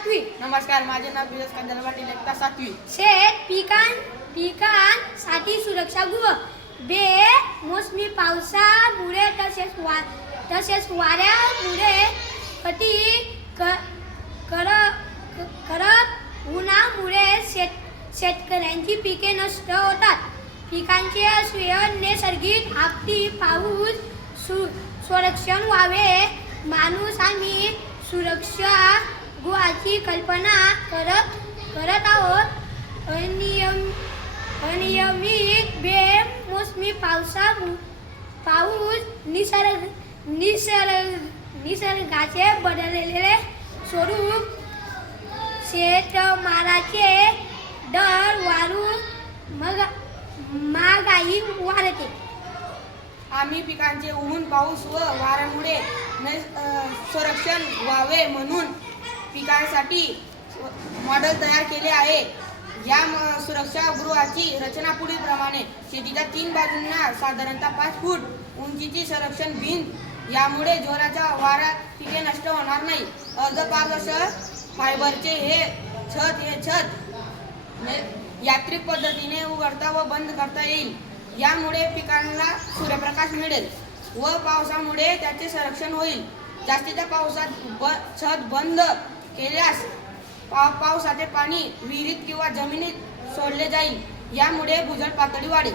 सातवी. नमस्कार, माझे नाव विलास कांदल पाटील, इयत्ता सातवी. शेत पिकांसाठी सुरक्षागृह. बेमोसमी पावसामुळे तसेच वाऱ्यामुळे कडक उन्हामुळे शेतकऱ्यांची पिके नष्ट होतात. पिकांचे नैसर्गिक आपत्ती पाऊस संरक्षण व्हावे. माणूस आम्ही सुरक्षा गृहाची कल्पना करत आहोत. अनियमित बेमोसमी पाऊस निसर्गाचे बदललेले स्वरूप, शेतमालाचे दर वाढून महागाई वाढते. आम्ही पिकांचे ऊन, पाऊस व वाऱ्यामुळे संरक्षण व्हावे म्हणून पिकांसाठी मॉडेल तयार केले आहे. या सुरक्षागृहाची रचना पुढीलप्रमाणे: शेतीच्या 3 बाजूंना साधारणतः 5 फूट उंचीची संरक्षण भिंत. यामुळे जोराच्या वाऱ्यात पिके नष्ट होणार नाही. अर्धपारदर्शक फायबरचे हे छत यांत्रिक पद्धतीने उघडता व बंद करता येईल. यामुळे पिकांना सूर्यप्रकाश मिळेल व पावसामुळे त्याचे संरक्षण होईल. जास्तीच्या पावसात छत बंद केल्यास पावसाचे पाणी विहिरीत किंवा जमिनीत सोडले जाईल. यामुळे भूजल पातळी वाढेल.